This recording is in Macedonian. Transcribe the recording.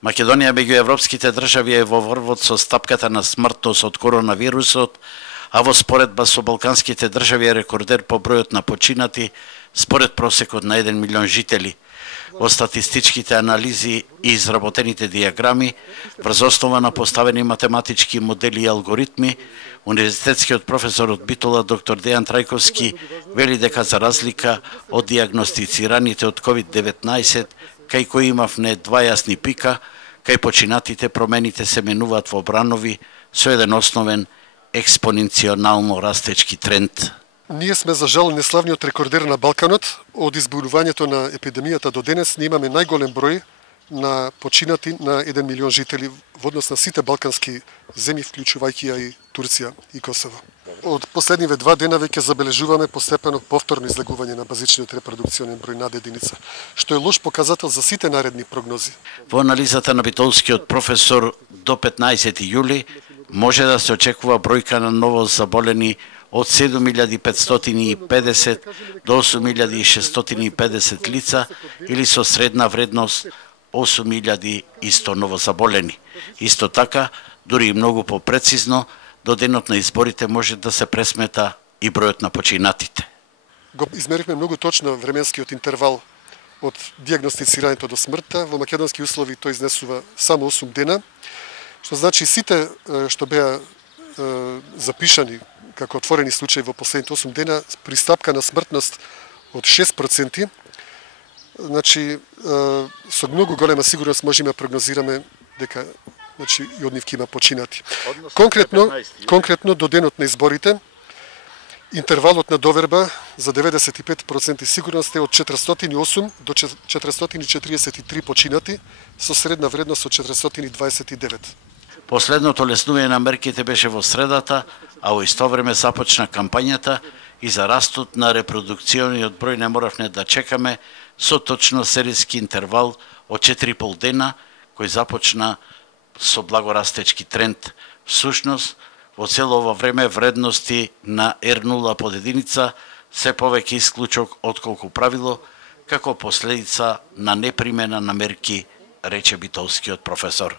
Македонија меѓу европските држави е во врвот со стапката на смртност од коронавирусот, а во споредба со балканските држави е рекордер по бројот на починати според просекот на 1 милион жители. Во статистичките анализи и изработените диаграми, врз основа на поставени математички модели и алгоритми, универзитетскиот професор од Битола, доктор Дејан Трајковски, вели дека за разлика од диагностицираните од COVID-19, кај кои имавме два јасни пика, кај починатите промените се менуваат во бранови со еден основен експоненционално растечки тренд. Ние сме за жал неславниот рекордер на Балканот. Од избунувањето на епидемијата до денес ние имаме најголем број на починати на 1 милион жители во однос на сите балкански земји, вклучувајќи ја и Турција и Косово. Од последниве 2 дена веќе забележуваме постепено повторно излегување на базичниот репродукционен број над единица, што е лош показател за сите наредни прогнози. Во анализата на битолскиот професор до 15 јули може да се очекува бројка на ново заболени од 7550 до 8650 лица или со средна вредност 8100 новозаболени. Исто така, дури и многу попрецизно, до денот на изборите може да се пресмета и бројот на починатите. Го измерихме многу точно временскиот интервал од диагностицирањето до смртта. Во македонски услови тој изнесува само 8 дена, што значи сите што беа запишани како отворени случаи во последните 8 дена при стапка на смртност од 6%, значи со многу голема сигурност можеме да прогнозираме дека значи и од нив ќе има починати. Конкретно до денот на изборите интервалот на доверба за 95% сигурност е од 408 до 443 починати со средна вредност од 429. Последното леснување на мерките беше во средата, а во исто време започна кампањата и за растот на репродукциониот број не моравме да чекаме со точно серијски интервал од 4,5 дена, кој започна со благорастечки тренд. Всушност, во цело ова време вредности на R0 под единица се повеќе исклучок отколку правило, како последица на непримена на мерки, рече битолскиот професор.